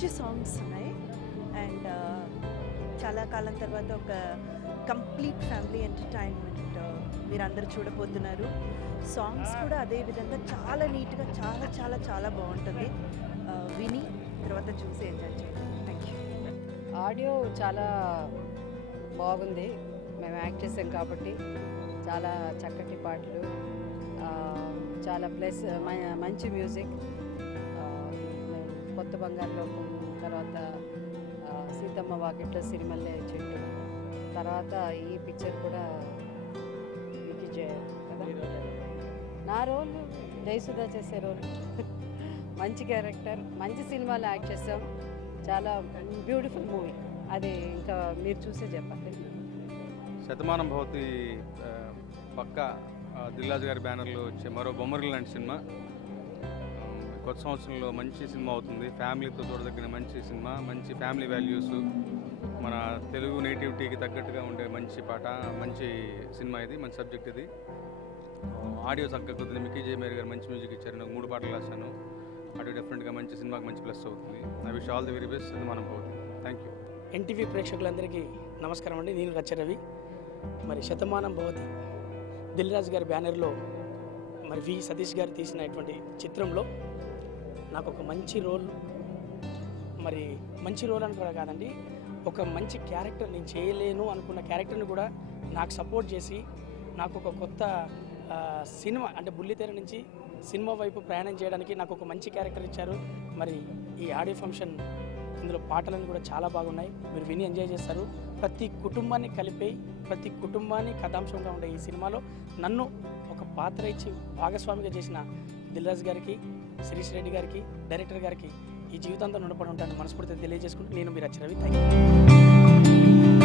మంచి సాంగ్స్ ఉన్నాయి. అండ్ చాలా కాలం తర్వాత ఒక కంప్లీట్ ఫ్యామిలీ ఎంటర్టైన్మెంట్ మీరందరూ చూడబోతున్నారు. సాంగ్స్ కూడా అదే విధంగా చాలా నీట్గా చాలా చాలా చాలా బాగుంటుంది. విని తర్వాత చూసి ఎంజాయ్ చేయండి. Thank you. ఆడియో చాలా బాగుంది. మేము యాక్ట్ చేసాం కాబట్టి చాలా చక్కటి పాటలు, చాలా ప్లస్ మంచి మ్యూజిక్. కొత్త బంగారు లోకం తర్వాత సీతమ్మ వాకిట్లో సిరిమల్లె చెట్టు తర్వాత ఈ పిక్చర్ కూడా విజయ్ కదా. నా రోల్ జయసుధ చేసే రోల్. మంచి క్యారెక్టర్, మంచి సినిమాలో యాక్ట్ చేసాం. చాలా బ్యూటిఫుల్ మూవీ. అది ఇంకా మీరు చూసే చెప్పండి. శతమానం భవతి పక్క దిల్ రాజు గారి బ్యానర్లో వచ్చే మరో బొమ్మరిల్లు లాంటి సినిమా. కొత్త సంవత్సరంలో మంచి సినిమా అవుతుంది. ఫ్యామిలీతో చూడదగిన మంచి సినిమా, మంచి ఫ్యామిలీ వాల్యూస్, మన తెలుగు నేటివిటీకి తగ్గట్టుగా ఉండే మంచి పాట, మంచి సినిమా ఇది, మంచి సబ్జెక్ట్ ఇది. ఆడియో చక్కగా కుదిరింది. మిక్కీ జే మేయర్ గారు మంచి మ్యూజిక్ ఇచ్చారు. నాకు 3 పాటలు రాశాను. ఆడియో డెఫినెట్గా మంచి సినిమాకి మంచి ప్లస్ అవుతుంది. I wish all the very best. శతమానం భవతి. Thank you. ఎన్టీవీ ప్రేక్షకులందరికీ నమస్కారం అండి. నేను రవి. మరి శతమానం భవతి దిల్ రాజు గారి బ్యానర్లో మరి వి సతీష్ గారు తీసినటువంటి చిత్రంలో నాకు ఒక మంచి రోల్, మరి మంచి రోల్ అని కూడా కాదండి, ఒక మంచి క్యారెక్టర్, నేను చేయలేను అనుకున్న క్యారెక్టర్ని కూడా నాకు సపోర్ట్ చేసి నాకు ఒక కొత్త సినిమా అంటే బుల్లితెర నుంచి సినిమా వైపు ప్రయాణం చేయడానికి నాకు ఒక మంచి క్యారెక్టర్ ఇచ్చారు. మరి ఈ ఆడియో ఫంక్షన్ ఇందులో పాటలను కూడా చాలా బాగున్నాయి. మీరు విని ఎంజాయ్ చేస్తారు. ప్రతి కుటుంబాన్ని కలిపి ప్రతి కుటుంబాన్ని కథాంశంగా ఉండే ఈ సినిమాలో నన్ను ఒక పాత్ర ఇచ్చి భాగస్వామిగా చేసిన దిల్ రాజు గారికి, శిరీష్ రెడ్డి గారికి, డైరెక్టర్ గారికి ఈ జీవితాంతం రుణపడి ఉంటాను మనస్ఫూర్తిగా తెలియజేసుకుంటూ నేను మీ రవి. Thank you.